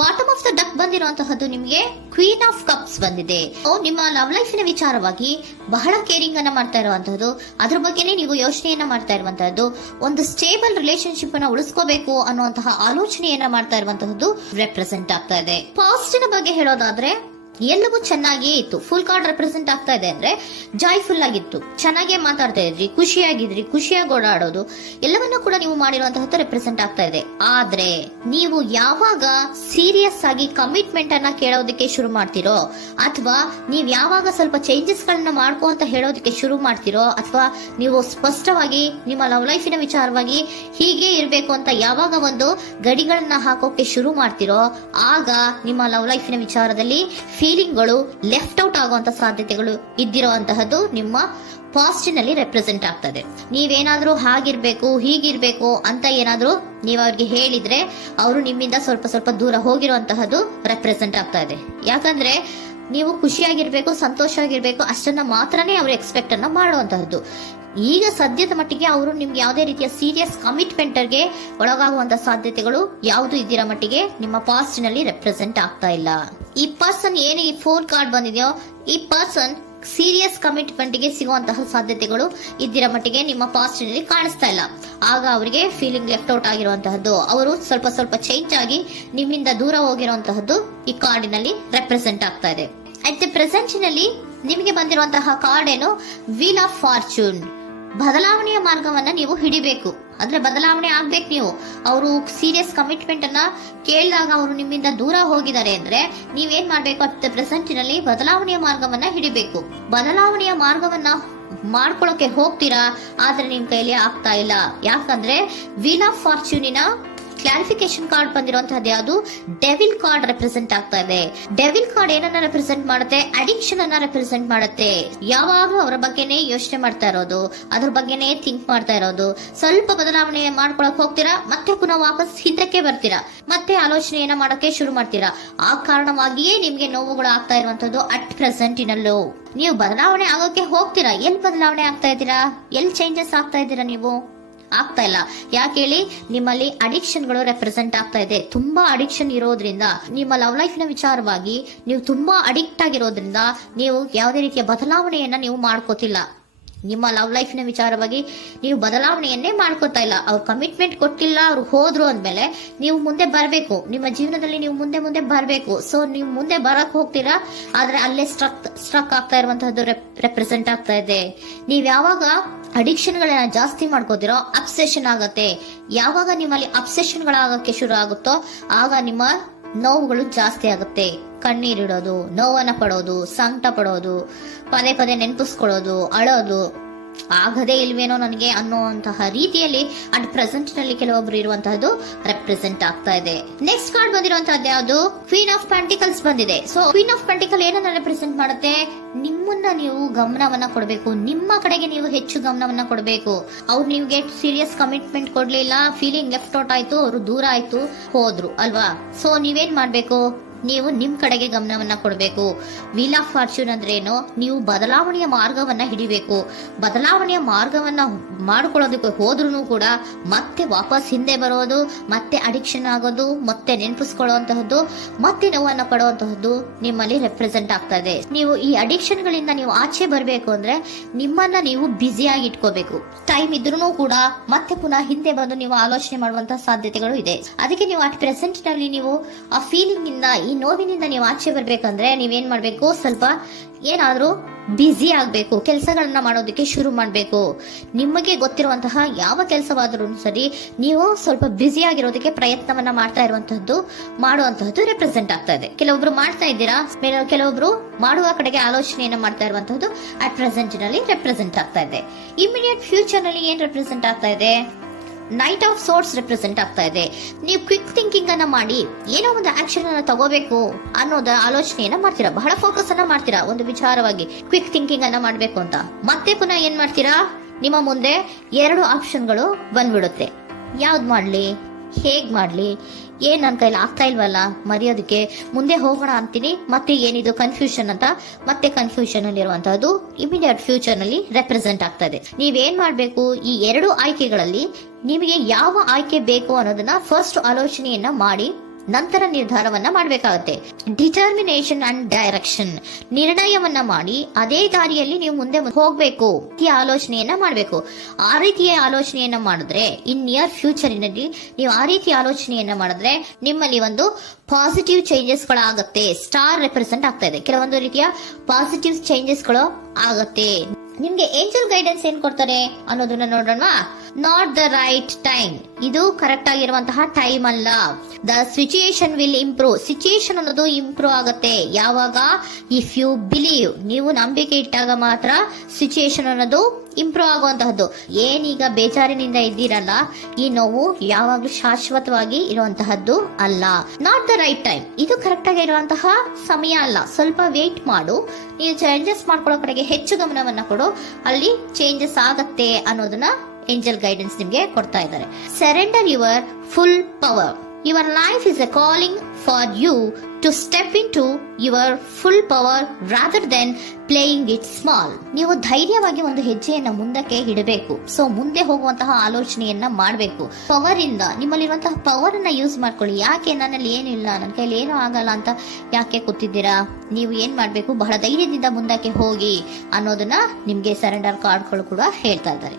Bottom of the duck ಬಂದಿರುವಂತಹದ್ದು ನಿಮಗೆ queen of cups ಬಂದಿದೆ. ನಿಮ್ಮ ಲವ್ ಲೈಫಿನ ವಿಚಾರವಾಗಿ ಬಹಳ ಕೇರಿಂಗ್ ಅನ್ನ ಮಾಡ್ತಾ ಇರುವಂತಹದ್ದು, ಅದ್ರ ಬಗ್ಗೆನೇ ನೀವು ಯೋಚನೆಯನ್ನ ಮಾಡ್ತಾ ಇರುವಂತಹದ್ದು, ಒಂದು ಸ್ಟೇಬಲ್ ರಿಲೇಶನ್ಶಿಪ್ ಅನ್ನ ಉಳಿಸ್ಕೋಬೇಕು ಅನ್ನುವಂತಹ ಆಲೋಚನೆಯನ್ನ ಮಾಡ್ತಾ ಇರುವಂತಹದ್ದು ರೆಪ್ರೆಸೆಂಟ್ ಆಗ್ತಾ ಇದೆ. ಪಾಸ್ಟಿನ ಬಗ್ಗೆ ಹೇಳೋದಾದ್ರೆ ಎಲ್ಲವೂ ಚೆನ್ನಾಗಿಯೇ ಇತ್ತು. ಫುಲ್ ಕಾರ್ಡ್ ರೆಪ್ರೆಸೆಂಟ್ ಆಗ್ತಾ ಇದೆ ಅಂದ್ರೆ ಜಾಯ್ಫುಲ್ ಆಗಿತ್ತು, ಚೆನ್ನಾಗೇ ಮಾತಾಡ್ತಾ ಇದ್ರಿ, ಖುಷಿಯಾಗಿದ್ರಿ, ಖುಷಿಯಾಗಿ ಓಡಾಡೋದು ಎಲ್ಲವನ್ನೂ ಕೂಡ ನೀವು ಮಾಡಿರುವಂತಹದ್ದು ರೆಪ್ರೆಸೆಂಟ್ ಆಗ್ತಾ ಇದೆ. ಆದ್ರೆ ನೀವು ಯಾವಾಗ ಸೀರಿಯಸ್ ಆಗಿ ಕಮಿಟ್ಮೆಂಟ್ ಅನ್ನ ಕೇಳೋದಕ್ಕೆ ಶುರು ಮಾಡ್ತಿರೋ, ಅಥವಾ ನೀವ್ ಯಾವಾಗ ಸ್ವಲ್ಪ ಚೇಂಜಸ್ ಗಳನ್ನ ಮಾಡ್ಕೋ ಅಂತ ಹೇಳೋದಕ್ಕೆ ಶುರು ಮಾಡ್ತಿರೋ, ಅಥವಾ ನೀವು ಸ್ಪಷ್ಟವಾಗಿ ನಿಮ್ಮ ಲವ್ ಲೈಫಿನ ವಿಚಾರವಾಗಿ ಹೀಗೆ ಇರಬೇಕು ಅಂತ ಯಾವಾಗ ಒಂದು ಗಡಿಗಳನ್ನ ಹಾಕೋಕೆ ಶುರು ಮಾಡ್ತಿರೋ, ಆಗ ನಿಮ್ಮ ಲವ್ ಲೈಫಿನ ವಿಚಾರದಲ್ಲಿ ಫೀಲಿಂಗ್ಗಳು ಲೆಫ್ಟ್ ಔಟ್ ಆಗುವಂತ ಸಾಧ್ಯತೆಗಳು ಇದ್ದಿರುವಂತಹದ್ದು ನಿಮ್ಮ ಪಾಸ್ಟಿನಲ್ಲಿ ರೆಪ್ರೆಸೆಂಟ್ ಆಗ್ತದೆ. ನೀವೇನಾದ್ರೂ ಹಾಗಿರ್ಬೇಕು ಹೀಗಿರ್ಬೇಕು ಅಂತ ಏನಾದ್ರೂ ನೀವು ಅವ್ರಿಗೆ ಹೇಳಿದ್ರೆ ಅವರು ನಿಮ್ಮಿಂದ ಸ್ವಲ್ಪ ಸ್ವಲ್ಪ ದೂರ ಹೋಗಿರುವಂತಹದ್ದು ರೆಪ್ರೆಸೆಂಟ್ ಆಗ್ತಾ ಇದೆ. ಯಾಕಂದ್ರೆ ನೀವು ಖುಷಿಯಾಗಿರ್ಬೇಕು, ಸಂತೋಷ ಆಗಿರ್ಬೇಕು ಅಷ್ಟನ್ನ ಮಾತ್ರನೇ ಅವರು ಎಕ್ಸ್ಪೆಕ್ಟ್ ಅನ್ನ ಮಾಡುವಂತಹದ್ದು. ಈಗ ಸದ್ಯದ ಮಟ್ಟಿಗೆ ಅವರು ನಿಮ್ಗೆ ಯಾವುದೇ ರೀತಿಯ ಸೀರಿಯಸ್ ಕಮಿಟ್ಮೆಂಟ್ಗೆ ಒಳಗಾಗುವಂತ ಸಾಧ್ಯತೆಗಳು ಯಾವುದು ಇದ್ದಿರೋ ಮಟ್ಟಿಗೆ ನಿಮ್ಮ ಪಾಸ್ಟ್ ನಲ್ಲಿ ರೆಪ್ರೆಸೆಂಟ್ ಆಗ್ತಾ ಇಲ್ಲ. ಈ ಪರ್ಸನ್ ಏನು ಈ 4 ಕಾರ್ಡ್ ಬಂದಿದೆಯೋ, ಈ ಪರ್ಸನ್ ಸೀರಿಯಸ್ ಕಮಿಟ್ಮೆಂಟ್ ಗೆ ಸಿಗುವಂತಹ ಸಾಧ್ಯತೆಗಳು ಇದ್ದಿರೋ ಮಟ್ಟಿಗೆ ನಿಮ್ಮ ಪಾಸ್ಟ್ ನಲ್ಲಿ ಕಾಣಿಸ್ತಾ ಇಲ್ಲ. ಆಗ ಅವರಿಗೆ ಫೀಲಿಂಗ್ ಲೆಫ್ಟ್ ಔಟ್ ಆಗಿರುವಂತಹದ್ದು, ಅವರು ಸ್ವಲ್ಪ ಸ್ವಲ್ಪ ಚೇಂಜ್ ಆಗಿ ನಿಮ್ಮಿಂದ ದೂರ ಹೋಗಿರುವಂತಹದ್ದು ಈ ಕಾರ್ಡಿನಲ್ಲಿ ರೆಪ್ರೆಸೆಂಟ್ ಆಗ್ತಾ ಇದೆ. ಅಟ್ ದ ಪ್ರೆಸೆಂಟ್ ನಲ್ಲಿ ನಿಮಗೆ ಬಂದಿರುವಂತಹ ಕಾರ್ಡ್ ಏನು, ವೀಲ್ ಆಫ್ ಫಾರ್ಚೂನ್. ಬದಲಾವಣೆಯ ಮಾರ್ಗವನ್ನ ನೀವು ಹಿಡಿಬೇಕು, ಅಂದ್ರೆ ಬದಲಾವಣೆ ಆಗ್ಬೇಕು. ನೀವು ಅವರು ಸೀರಿಯಸ್ ಕಮಿಟ್ಮೆಂಟ್ ಅನ್ನ ಕೇಳಿದಾಗ ಅವರು ನಿಮ್ಮಿಂದ ದೂರ ಹೋಗಿದ್ದಾರೆ ಅಂದ್ರೆ ನೀವೇನ್ ಮಾಡ್ಬೇಕು, ಅಟ್ ದ ಪ್ರೆಸೆಂಟ್ ನಲ್ಲಿ ಬದಲಾವಣೆಯ ಮಾರ್ಗವನ್ನ ಹಿಡಿಬೇಕು. ಬದಲಾವಣೆಯ ಮಾರ್ಗವನ್ನ ಮಾಡ್ಕೊಳಕ್ಕೆ ಹೋಗ್ತೀರಾ, ಆದ್ರೆ ನಿಮ್ ಕೈಲಿ ಆಗ್ತಾ ಇಲ್ಲ. ಯಾಕಂದ್ರೆ ವೀಲ್ ಆಫ್ ಫಾರ್ಚೂನಿನ ಕ್ಲಾರಿಫಿಕೇಶನ್ ಕಾರ್ಡ್ ಬಂದಿರುವಂತಹದ್ದು ಯಾವುದು, ಡೆವಿಲ್ ಕಾರ್ಡ್ ರೆಪ್ರೆಸೆಂಟ್ ಆಗ್ತಾ ಇದೆ. ಡೆವಿಲ್ ಕಾರ್ಡ್ ಏನನ್ನ ರೆಪ್ರೆಸೆಂಟ್ ಮಾಡುತ್ತೆ, ಅಡಿಕ್ಷನ್ ಅನ್ನ ರೆಪ್ರೆಸೆಂಟ್ ಮಾಡುತ್ತೆ. ಯಾವಾಗ್ಲೂ ಅವರ ಬಗ್ಗೆನೇ ಯೋಚನೆ ಮಾಡ್ತಾ ಇರೋದು, ಅದ್ರ ಬಗ್ಗೆನೇ ಥಿಂಕ್ ಮಾಡ್ತಾ ಇರೋದು. ಸ್ವಲ್ಪ ಬದಲಾವಣೆ ಮಾಡ್ಕೊಳಕ್ ಹೋಗ್ತೀರಾ, ಮತ್ತೆ ಪುನಃ ವಾಪಸ್ ಹಿಂದಕ್ಕೆ ಬರ್ತೀರಾ, ಮತ್ತೆ ಆಲೋಚನೆಯನ್ನ ಮಾಡಕ್ಕೆ ಶುರು ಮಾಡ್ತೀರಾ. ಆ ಕಾರಣವಾಗಿಯೇ ನಿಮ್ಗೆ ನೋವುಗಳು ಆಗ್ತಾ ಇರುವಂತದ್ದು ಅಟ್ ಪ್ರೆಸೆಂಟಿನಲ್ಲೂ. ನೀವು ಬದಲಾವಣೆ ಆಗೋಕೆ ಹೋಗ್ತೀರಾ, ಎಲ್ಲಿ ಬದಲಾವಣೆ ಆಗ್ತಾ ಇದ್ದೀರಾ, ಎಲ್ಲಿ ಚೇಂಜಸ್ ಆಗ್ತಾ ಇದ್ದೀರಾ, ನೀವು ಆಗ್ತಾ ಇಲ್ಲ. ಯಾಕೆ ಹೇಳಿ, ನಿಮ್ಮಲ್ಲಿ ಅಡಿಕ್ಷನ್ ಗಳು ರೆಪ್ರೆಸೆಂಟ್ ಆಗ್ತಾ ಇದೆ. ತುಂಬಾ ಅಡಿಕ್ಷನ್ ಇರೋದ್ರಿಂದ, ನಿಮ್ಮ ಲವ್ ಲೈಫ್ ನ ವಿಚಾರವಾಗಿ ನೀವು ತುಂಬಾ ಅಡಿಕ್ಟ್ ಆಗಿರೋದ್ರಿಂದ ನೀವು ಯಾವುದೇ ರೀತಿಯ ಬದಲಾವಣೆಯನ್ನ ನೀವು ಮಾಡ್ಕೋತಿಲ್ಲ. ನಿಮ್ಮ ಲವ್ ಲೈಫ್ ನ ವಿಚಾರವಾಗಿ ನೀವು ಬದಲಾವಣೆಯನ್ನೇ ಮಾಡ್ಕೋತಾ ಇಲ್ಲ. ಅವ್ರು ಕಮಿಟ್ಮೆಂಟ್ ಕೊಟ್ಟಿಲ್ಲ, ಅವ್ರು ಹೋದ್ರು ಅಂದ್ಮೇಲೆ ನೀವು ಮುಂದೆ ಬರ್ಬೇಕು, ನಿಮ್ಮ ಜೀವನದಲ್ಲಿ ನೀವು ಮುಂದೆ ಮುಂದೆ ಬರ್ಬೇಕು. ಸೊ ನೀವು ಮುಂದೆ ಬರಕ್ ಹೋಗ್ತೀರಾ, ಆದ್ರೆ ಅಲ್ಲೇ ಸ್ಟ್ರಕ್ ಆಗ್ತಾ ಇರುವಂತಹದ್ದು ರೆಪ್ರೆಸೆಂಟ್ ಆಗ್ತಾ ಇದೆ. ನೀವ್ ಯಾವಾಗ ಅಡಿಕ್ಷನ್ ಗಳನ್ನ ಜಾಸ್ತಿ ಮಾಡ್ಕೋತಿರೋ ಅಬ್ಸೆಷನ್ ಆಗತ್ತೆ. ಯಾವಾಗ ನಿಮ್ಮಲ್ಲಿ ಅಬ್ಸೆಷನ್ ಗಳಾಗಕ್ಕೆ ಶುರು ಆಗುತ್ತೋ ಆಗ ನಿಮ್ಮ ನೋವುಗಳು ಜಾಸ್ತಿ ಆಗುತ್ತೆ. ಕಣ್ಣೀರಿಡೋದು, ನೋವನ್ನ ಪಡೋದು, ಸಂಕಟ ಪಡೋದು, ಪದೇ ಪದೇ ನೆನಪಿಸ್ಕೊಳ್ಳೋದು, ಅಳೋದು, ಆಗದೇ ಇಲ್ವೇನೋ ನನಗೆ ಅನ್ನುವಂತಹ ರೀತಿಯಲ್ಲಿ ಅಟ್ ಪ್ರೆಸೆಂಟ್ ನಲ್ಲಿ ಕೆಲವೊಬ್ರು ಇರುವಂತಹದ್ದು ರೆಪ್ರೆಸೆಂಟ್ ಆಗ್ತಾ ಇದೆ. ನೆಕ್ಸ್ಟ್ ಕಾರ್ಡ್ ಬಂದಿರುವಂತಹದ್ದು ಯಾವುದು, ಕ್ವೀನ್ ಆಫ್ ಪೆಂಟಿಕಲ್ಸ್ ಬಂದಿದೆ. ಸೊ ಕ್ವೀನ್ ಆಫ್ ಪೆಂಟಿಕಲ್ ಏನನ್ನ ರೆಪ್ರೆಸೆಂಟ್ ಮಾಡುತ್ತೆ, ನಿಮ್ಮನ್ನ ನೀವು ಗಮನವನ್ನ ಕೊಡಬೇಕು, ನಿಮ್ಮ ಕಡೆಗೆ ನೀವು ಹೆಚ್ಚು ಗಮನವನ್ನ ಕೊಡಬೇಕು. ಅವ್ರು ನಿಮ್ಗೆ ಸೀರಿಯಸ್ ಕಮಿಟ್ಮೆಂಟ್ ಕೊಡ್ಲಿಲ್ಲ, ಫೀಲಿಂಗ್ ಲೆಫ್ಟ್ ಔಟ್ ಆಯ್ತು, ಅವರು ದೂರ ಆಯ್ತು, ಹೋದ್ರು ಅಲ್ವಾ. ಸೊ ನೀವೇನ್ ಮಾಡ್ಬೇಕು, ನೀವು ನಿಮ್ ಕಡೆಗೆ ಗಮನವನ್ನ ಕೊಡಬೇಕು. ವೀಲ್ ಆಫ್ ಫಾರ್ಚೂನ್ ಅಂದ್ರೆ ಏನು, ನೀವು ಬದಲಾವಣೆಯ ಮಾರ್ಗವನ್ನ ಹಿಡಿಬೇಕು. ಬದಲಾವಣೆಯ ಮಾರ್ಗವನ್ನ ಮಾಡ್ಕೊಳ್ಳೋದಕ್ಕೆ ಹೋದ್ರೂ ಕೂಡ ಮತ್ತೆ ವಾಪಸ್ ಹಿಂದೆ ಬರೋದು, ಮತ್ತೆ ಅಡಿಕ್ಷನ್ ಆಗೋದು, ಮತ್ತೆ ನೆನಪಿಸ್ಕೊಳ್ಳುವಂತಹದ್ದು, ಮತ್ತೆ ನೋವನ್ನ ಪಡುವಂತಹದ್ದು ನಿಮ್ಮಲ್ಲಿ ರೆಪ್ರೆಸೆಂಟ್ ಆಗ್ತಾ ಇದೆ. ನೀವು ಈ ಅಡಿಕ್ಷನ್ ಗಳಿಂದ ನೀವು ಆಚೆ ಬರಬೇಕು ಅಂದ್ರೆ ನಿಮ್ಮನ್ನ ನೀವು ಬ್ಯುಸಿಯಾಗಿ ಇಟ್ಕೋಬೇಕು. ಟೈಮ್ ಇದ್ರೂ ಕೂಡ ಮತ್ತೆ ಪುನಃ ಹಿಂದೆ ಬಂದು ನೀವು ಆಲೋಚನೆ ಮಾಡುವಂತಹ ಸಾಧ್ಯತೆಗಳು ಇದೆ. ಅದಕ್ಕೆ ನೀವು ಅಟ್ ಪ್ರೆಸೆಂಟ್ ನಲ್ಲಿ ನೀವು ಆ ಫೀಲಿಂಗ್ ಇಂದ, ಈ ನೋವಿನಿಂದ ನೀವು ಆಚೆ ಬರ್ಬೇಕಂದ್ರೆ ನೀವೇನ್ ಮಾಡ್ಬೇಕು, ಸ್ವಲ್ಪ ಏನಾದ್ರೂ ಬ್ಯುಸಿ ಆಗ್ಬೇಕು, ಕೆಲಸಗಳನ್ನ ಮಾಡೋದಕ್ಕೆ ಶುರು ಮಾಡ್ಬೇಕು. ನಿಮಗೆ ಗೊತ್ತಿರುವಂತಹ ಯಾವ ಕೆಲಸವಾದ್ರೂ ಸರಿ, ನೀವು ಸ್ವಲ್ಪ ಬ್ಯುಸಿ ಆಗಿರೋದಕ್ಕೆ ಪ್ರಯತ್ನವನ್ನ ಮಾಡ್ತಾ ಇರುವಂತಹದ್ದು, ಮಾಡುವಂತಹದ್ದು ರೆಪ್ರೆಸೆಂಟ್ ಆಗ್ತಾ ಇದೆ. ಕೆಲವೊಬ್ರು ಮಾಡ್ತಾ ಇದ್ದೀರಾ, ಕೆಲವೊಬ್ರು ಮಾಡುವ ಕಡೆಗೆ ಆಲೋಚನೆಯನ್ನ ಮಾಡ್ತಾ ಇರುವಂತಹದ್ದು ಅಟ್ ಪ್ರೆಸೆಂಟ್ ನಲ್ಲಿ ರೆಪ್ರೆಸೆಂಟ್ ಆಗ್ತಾ ಇದೆ. ಇಮಿಡಿಯೇಟ್ ಫ್ಯೂಚರ್ ನಲ್ಲಿ ಏನ್ ರೆಪ್ರೆಸೆಂಟ್ ಆಗ್ತಾ ಇದೆ, ನೈಟ್ ಆಫ್ ಸೋರ್ಟ್ಸ್ ರೆಪ್ರೆಸೆಂಟ್ ಆಗ್ತಾ ಇದೆ. ನೀವು ಕ್ವಿಕ್ ಥಿಂಕಿಂಗ್ ಅನ್ನ ಮಾಡಿ ಏನೋ ಒಂದು ಆಕ್ಷನ್ ಅನ್ನ ತಗೋಬೇಕು ಅನ್ನೋದ ಆಲೋಚನೆಯನ್ನ ಮಾಡ್ತೀರಾ, ಬಹಳ ಫೋಕಸ್ ಅನ್ನ ಮಾಡ್ತೀರಾ ಒಂದು ವಿಚಾರವಾಗಿ, ಕ್ವಿಕ್ ಥಿಂಕಿಂಗ್ ಅನ್ನ ಮಾಡ್ಬೇಕು ಅಂತ. ಮತ್ತೆ ಪುನಃ ಏನ್ ಮಾಡ್ತೀರಾ, ನಿಮ್ಮ ಮುಂದೆ 2 ಆಪ್ಷನ್ಗಳು ಬಂದ್ಬಿಡುತ್ತೆ. ಯಾವ್ದು ಮಾಡ್ಲಿ, ಹೇಗ್ ಮಾಡ್ಲಿ, ಏನ್ ನನ್ನ ಕೈಲಿ ಆಗ್ತಾ ಇಲ್ವಲ್ಲ ಮರೆಯೋದಕ್ಕೆ, ಮುಂದೆ ಹೋಗೋಣ ಅಂತೀನಿ, ಮತ್ತೆ ಏನಿದು ಕನ್ಫ್ಯೂಷನ್ ಅಂತ ಮತ್ತೆ ಕನ್ಫ್ಯೂಷನ್ ಅಲ್ಲಿ ಇರುವಂತಹದ್ದು ಇಮಿಡಿಯೇಟ್ ಫ್ಯೂಚರ್ ನಲ್ಲಿ ರೆಪ್ರೆಸೆಂಟ್ ಆಗ್ತಾ ಇದೆ. ನೀವೇನ್ ಮಾಡ್ಬೇಕು, ಈ 2 ಆಯ್ಕೆಗಳಲ್ಲಿ ನಿಮಗೆ ಯಾವ ಆಯ್ಕೆ ಬೇಕು ಅನ್ನೋದನ್ನ ಫಸ್ಟ್ ಆಲೋಚನೆಯನ್ನ ಮಾಡಿ ನಂತರ ನಿರ್ಧಾರವನ್ನ ಮಾಡಬೇಕಾಗತ್ತೆ. ಡಿಟರ್ಮಿನೇಷನ್ ಅಂಡ್ ಡೈರೆಕ್ಷನ್, ನಿರ್ಣಯವನ್ನ ಮಾಡಿ ಅದೇ ದಾರಿಯಲ್ಲಿ ನೀವು ಮುಂದೆ ಹೋಗ್ಬೇಕು. ಈ ಆಲೋಚನೆಯನ್ನ ಮಾಡಬೇಕು. ಆ ರೀತಿಯ ಆಲೋಚನೆಯನ್ನ ಮಾಡಿದ್ರೆ ಇನ್ ನಿಯರ್ ಫ್ಯೂಚರಿನಲ್ಲಿ ನೀವು ಆ ರೀತಿ ಆಲೋಚನೆಯನ್ನ ಮಾಡಿದ್ರೆ ನಿಮ್ಮಲ್ಲಿ ಒಂದು ಪಾಸಿಟಿವ್ ಚೇಂಜಸ್ ಗಳಾಗತ್ತೆ. ಸ್ಟಾರ್ ರೆಪ್ರೆಸೆಂಟ್ ಆಗ್ತಾ ಇದೆ, ಕೆಲವೊಂದು ರೀತಿಯ ಪಾಸಿಟಿವ್ ಚೇಂಜಸ್ ಗಳು ಆಗತ್ತೆ. ನಿಮ್ಗೆ ಏಂಜಲ್ ಗೈಡೆನ್ಸ್ ಏನ್ ಕೊಡ್ತಾರೆ ಅನ್ನೋದನ್ನ ನೋಡೋಣ. ನಾಟ್ ದ ರೈಟ್ ಟೈಮ್, ಇದು ಕರೆಕ್ಟ್ ಆಗಿರುವಂತಹ ಟೈಮ್ ಅಲ್ಲ. The situation will improve, situation ಅನ್ನೋದು ಇಂಪ್ರೂವ್ ಆಗುತ್ತೆ ಯಾವಾಗ, ಇಫ್ ಯು ಬಿಲೀವ್, ನೀವು ನಂಬಿಕೆ ಇಟ್ಟಾಗ ಮಾತ್ರ ಸಿಚುಯೇಷನ್ ಅನ್ನೋದು ಇಂಪ್ರೂವ್ ಆಗುವಂತಹದ್ದು. ಏನೀಗ ಬೇಜಾರಿನಿಂದ ಇದ್ದೀರಲ್ಲ, ಈ ನೋವು ಯಾವಾಗ್ಲೂ ಶಾಶ್ವತವಾಗಿ ಇರುವಂತಹದ್ದು ಅಲ್ಲ. ನಾಟ್ ದ ರೈಟ್ ಟೈಮ್, ಇದು ಕರೆಕ್ಟ್ ಆಗಿ ಇರುವಂತಹ ಸಮಯ ಅಲ್ಲ. ಸ್ವಲ್ಪ ವೇಟ್ ಮಾಡು, ನೀವು ಚೇಂಜಸ್ ಮಾಡ್ಕೊಳ್ಳೋ ಕಡೆಗೆ ಹೆಚ್ಚು ಗಮನವನ್ನ ಕೊಡು, ಅಲ್ಲಿ ಚೇಂಜಸ್ ಆಗತ್ತೆ ಅನ್ನೋದನ್ನ ಏಂಜಲ್ ಗೈಡೆನ್ಸ್ ನಿಮ್ಗೆ ಕೊಡ್ತಾ ಇದ್ದಾರೆ. Surrender your full power. Your life is a calling for you to step into your full power rather than playing it small. ನೀವು ಧೈರ್ಯವಾಗಿ ಒಂದು ಹೆಜ್ಜೆಯನ್ನ ಮುಂದಕ್ಕೆ ಇಡಬೇಕು. ಸೊ ಮುಂದೆ ಹೋಗುವಂತಹ ಆಲೋಚನೆಯನ್ನ ಮಾಡಬೇಕು. ಪವರ್ ಇಂದ, ನಿಮ್ಮಲ್ಲಿರುವಂತಹ ಪವರ್ ಅನ್ನ ಯೂಸ್ ಮಾಡ್ಕೊಳ್ಳಿ. ಯಾಕೆ ನನ್ನಲ್ಲಿ ಏನಿಲ್ಲ, ನನ್ನ ಕೈಲಿ ಏನೂ ಆಗಲ್ಲ ಅಂತ ಯಾಕೆ ಕೂತಿದ್ದೀರಾ? ನೀವು ಏನ್ ಮಾಡ್ಬೇಕು, ಬಹಳ ಧೈರ್ಯದಿಂದ ಮುಂದಕ್ಕೆ ಹೋಗಿ ಅನ್ನೋದನ್ನ ನಿಮ್ಗೆ ಸರೆಂಡರ್ ಕಾರ್ಡ್ಗಳು ಕೂಡ ಹೇಳ್ತಾ ಇದ್ದಾರೆ.